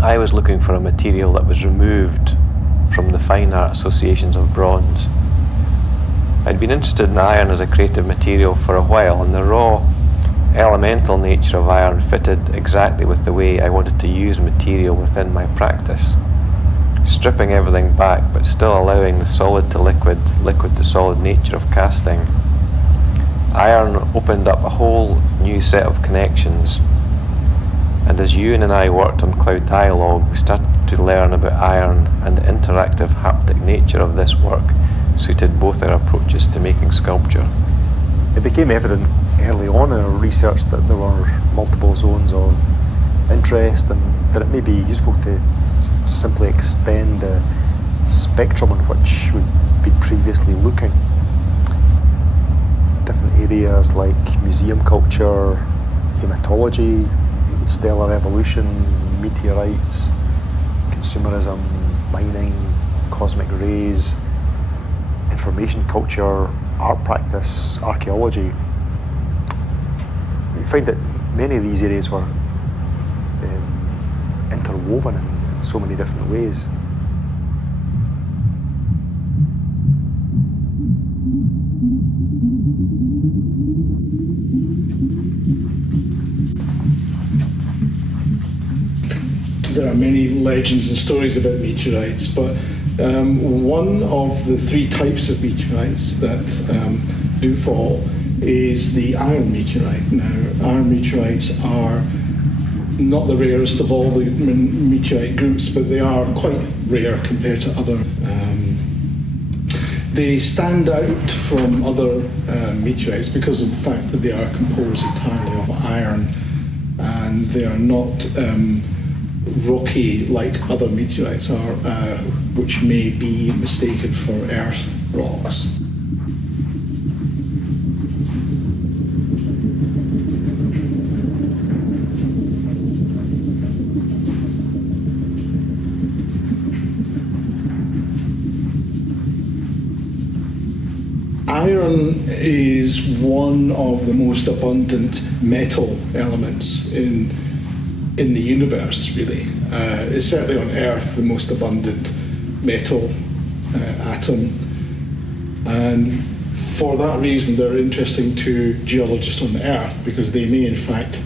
I was looking for a material that was removed from the fine art associations of bronze. I'd been interested in iron as a creative material for a while, and the raw, elemental nature of iron fitted exactly with the way I wanted to use material within my practice. Stripping everything back, but still allowing the solid to liquid, liquid to solid nature of casting. Iron opened up a whole new set of connections, and as Ewan and I worked on Cloud Dialogue, we started to learn about iron, and the interactive haptic nature of this work suited both our approaches to making sculpture. It became evident early on in our research that there were multiple zones of interest, and that it may be useful to simply extend the spectrum on which we'd been previously looking. Different areas like museum culture, hematology, stellar evolution, meteorites, consumerism, mining, cosmic rays, information culture, art practice, archaeology. You find that many of these areas were interwoven in so many different ways. There are many legends and stories about meteorites, but one of the three types of meteorites that do fall is the iron meteorite. Now, iron meteorites are not the rarest of all the meteorite groups, but they are quite rare compared to other. They stand out from other meteorites because of the fact that they are composed entirely of iron, and they are not rocky like other meteorites are, which may be mistaken for Earth rocks. Iron is one of the most abundant metal elements in the universe, really. It's certainly on Earth the most abundant metal atom, and for that reason they're interesting to geologists on Earth, because they may in fact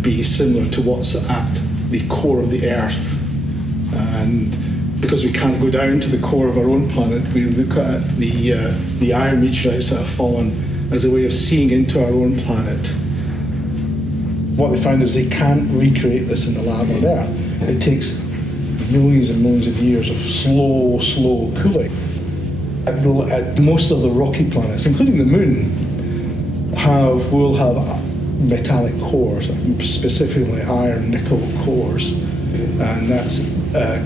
be similar to what's at the core of the Earth. And because we can't go down to the core of our own planet, we look at the iron meteorites that have fallen as a way of seeing into our own planet. What they found is they can't recreate this in the lab on Earth. It takes millions and millions of years of slow cooling. At most of the rocky planets, including the Moon, will have metallic cores, specifically iron nickel cores, and that's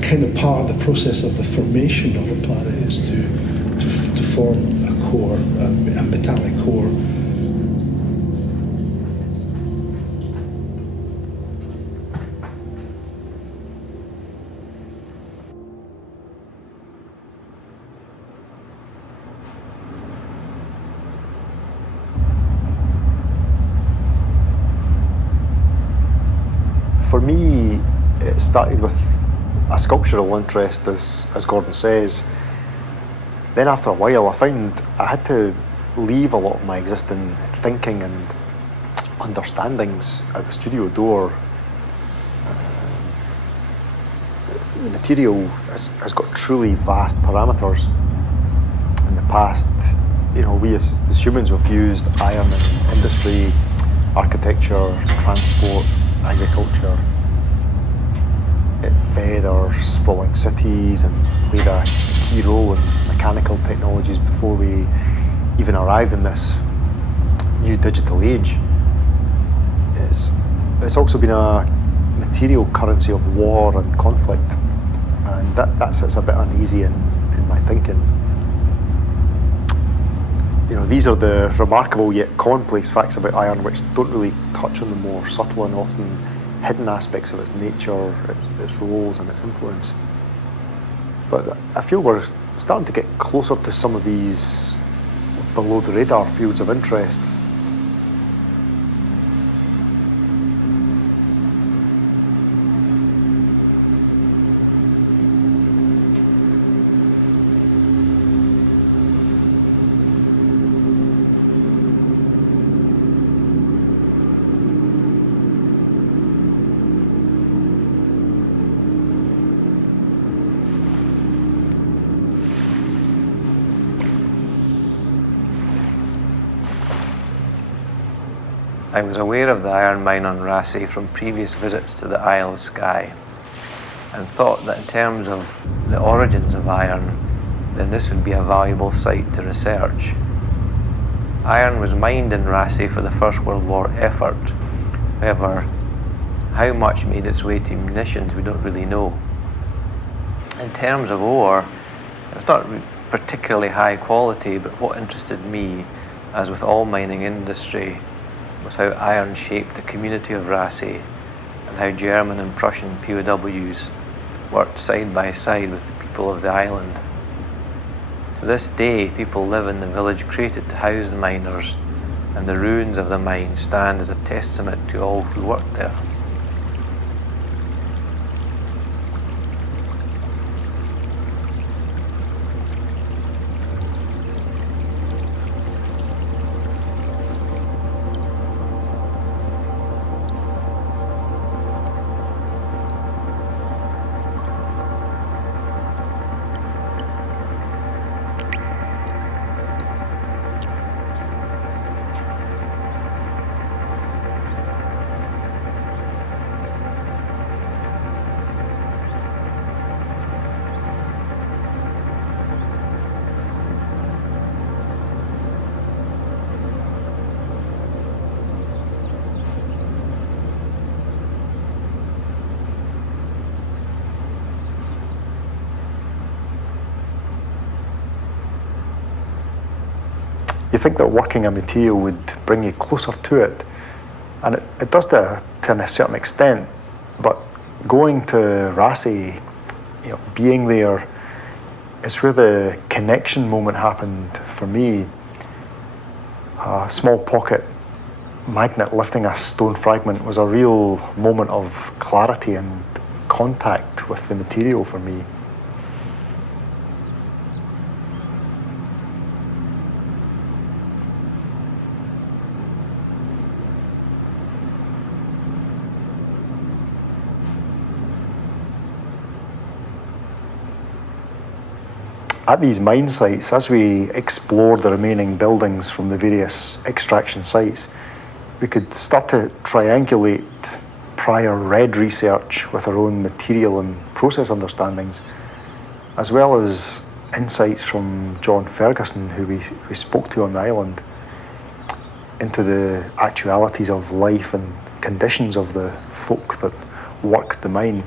kind of part of the process of the formation of a planet, is to form a core, a metallic core. For me, it started with a sculptural interest, as Gordon says. Then after a while, I found I had to leave a lot of my existing thinking and understandings at the studio The material has got truly vast parameters. In the past, we as humans have used iron in industry, architecture, transport, agriculture. It fed our sprawling cities and played a key role in mechanical technologies before we even arrived in this new digital age. It's also been a material currency of war and conflict, and that sits a bit uneasy in my thinking. These are the remarkable yet commonplace facts about iron, which don't really touch on the more subtle and often hidden aspects of its nature, its roles and its influence. But I feel we're starting to get closer to some of these below the radar fields of interest. I was aware of the iron mine on Raasay from previous visits to the Isle of Skye, and thought that in terms of the origins of iron, then this would be a valuable site to research. Iron was mined in Raasay for the First World War effort. However, how much made its way to munitions we don't really know. In terms of ore, it was not particularly high quality, but what interested me, as with all mining industry, was how iron shaped the community of Raasay and how German and Prussian POWs worked side by side with the people of the island. To this day, people live in the village created to house the miners, and the ruins of the mine stand as a testament to all who worked there. You think that working a material would bring you closer to it, and it does to a certain extent, but going to Raasay, being there, is where the connection moment happened for me. A small pocket magnet lifting a stone fragment was a real moment of clarity and contact with the material for me. At these mine sites, as we explored the remaining buildings from the various extraction sites, we could start to triangulate prior RED research with our own material and process understandings, as well as insights from John Ferguson, who we spoke to on the island, into the actualities of life and conditions of the folk that worked the mine.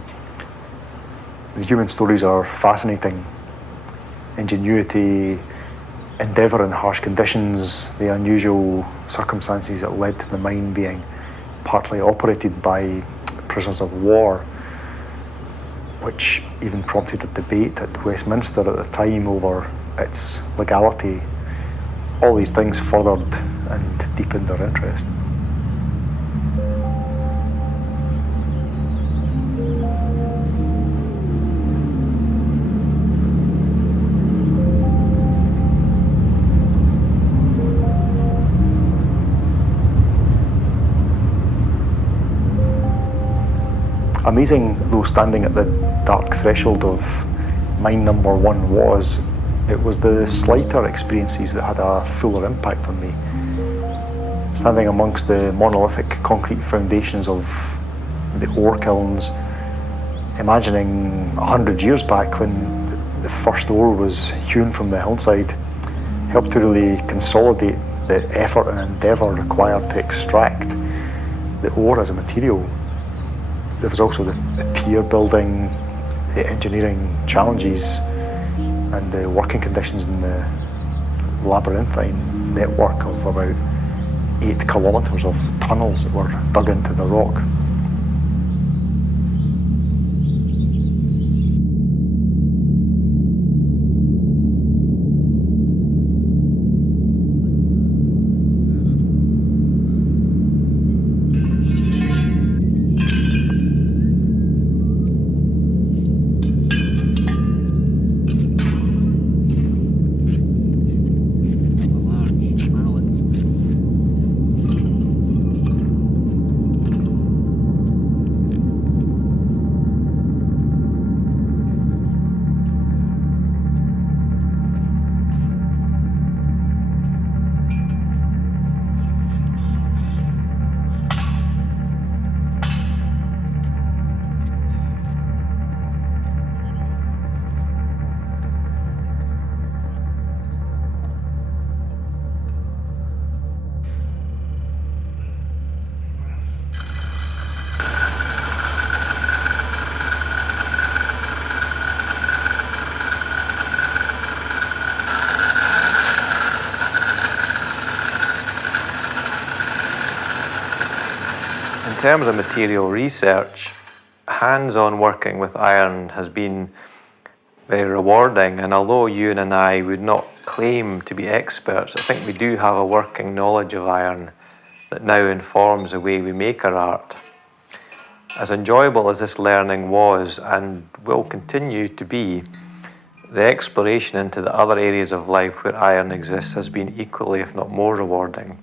The human stories are fascinating. Ingenuity, endeavour in harsh conditions, the unusual circumstances that led to the mine being partly operated by prisoners of war, which even prompted a debate at Westminster at the time over its legality. All these things furthered and deepened our interest. Amazing though standing at the dark threshold of mine number 1 was, it was the slighter experiences that had a fuller impact on me. Standing amongst the monolithic concrete foundations of the ore kilns, imagining 100 years back when the first ore was hewn from the hillside, helped to really consolidate the effort and endeavour required to extract the ore as a material. There was also the pier building, the engineering challenges, and the working conditions in the labyrinthine network of about 8 kilometres of tunnels that were dug into the rock. In terms of material research, hands-on working with iron has been very rewarding, and although Ewan and I would not claim to be experts, I think we do have a working knowledge of iron that now informs the way we make our art. As enjoyable as this learning was and will continue to be, the exploration into the other areas of life where iron exists has been equally, if not more, rewarding.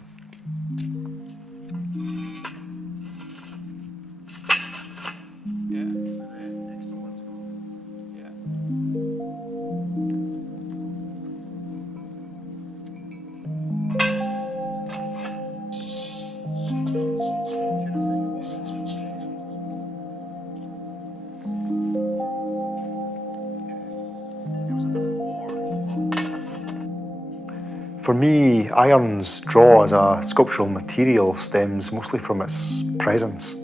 For me, iron's draw as a sculptural material stems mostly from its presence.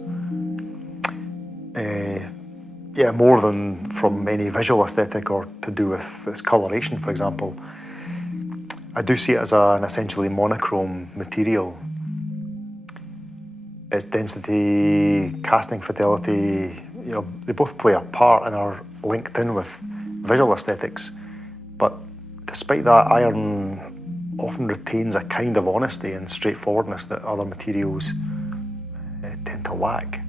More than from any visual aesthetic or to do with its coloration, for example. I do see it as an essentially monochrome material. Its density, casting fidelity, they both play a part and are linked in with visual aesthetics. But despite that, iron often retains a kind of honesty and straightforwardness that other materials tend to lack.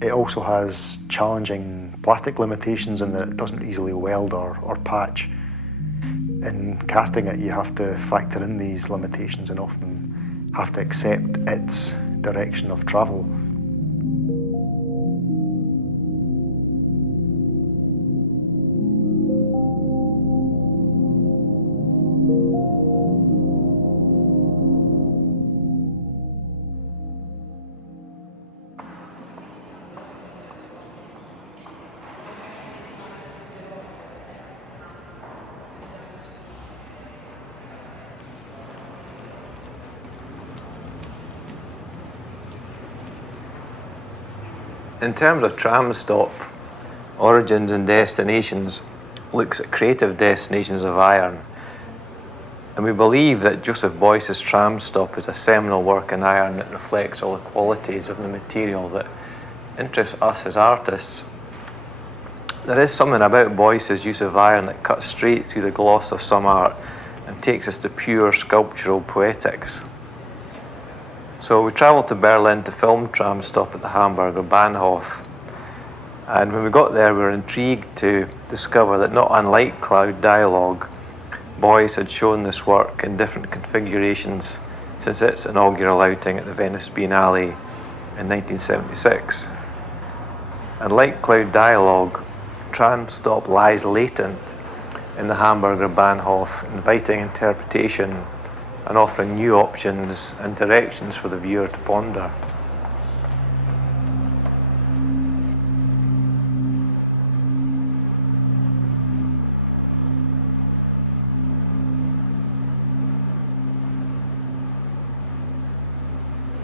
It also has challenging plastic limitations in that it doesn't easily weld or patch. In casting it, you have to factor in these limitations and often have to accept its direction of travel. In terms of tram stop, Origins and Destinations looks at creative destinations of iron, and we believe that Joseph Beuys's Tram Stop is a seminal work in iron that reflects all the qualities of the material that interests us as artists. There is something about Beuys's use of iron that cuts straight through the gloss of some art and takes us to pure sculptural poetics. So we travelled to Berlin to film Tram Stop at the Hamburger Bahnhof, and when we got there we were intrigued to discover that, not unlike Cloud Dialogue, Beuys had shown this work in different configurations since its inaugural outing at the Venice Biennale in 1976. And like Cloud Dialogue, Tram Stop lies latent in the Hamburger Bahnhof, inviting interpretation and offering new options and directions for the viewer to ponder.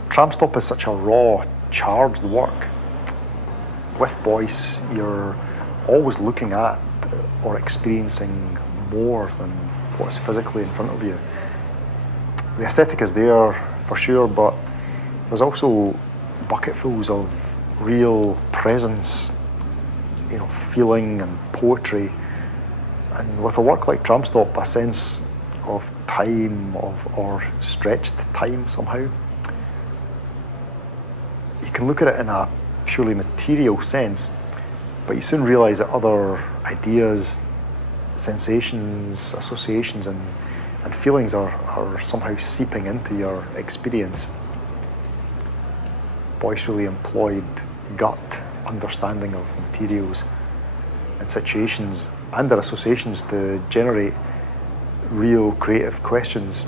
Tram Stop is such a raw, charged work. With Beuys, you're always looking at or experiencing more than what's physically in front of you. The aesthetic is there for sure, but there's also bucketfuls of real presence, feeling and poetry. And with a work like Tram Stop, a sense of time, or stretched time somehow. You can look at it in a purely material sense, but you soon realise that other ideas, sensations, associations and feelings are somehow seeping into your experience. Beuys really employed gut understanding of materials and situations and their associations to generate real creative questions,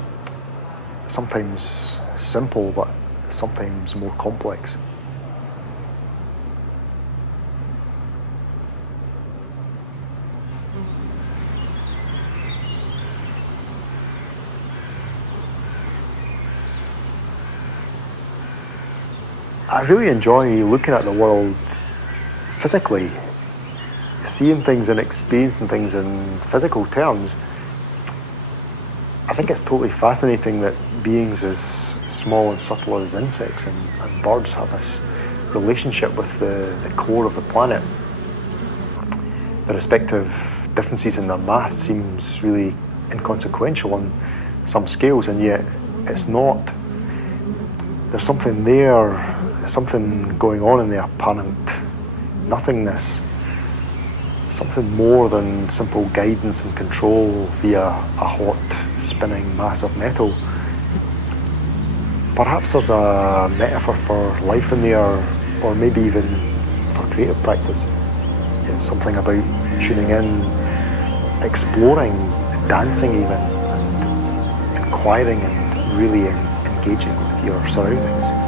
sometimes simple but sometimes more complex. I really enjoy looking at the world physically, seeing things and experiencing things in physical terms. I think it's totally fascinating that beings as small and subtle as insects and birds have this relationship with the core of the planet. The respective differences in their mass seems really inconsequential on some scales, and yet it's not. There's something there, something going on in the apparent nothingness, something more than simple guidance and control via a hot, spinning mass of metal. Perhaps there's a metaphor for life in there, or maybe even for creative practice. It's something about tuning in, exploring, dancing even, and inquiring and really engaging with your surroundings.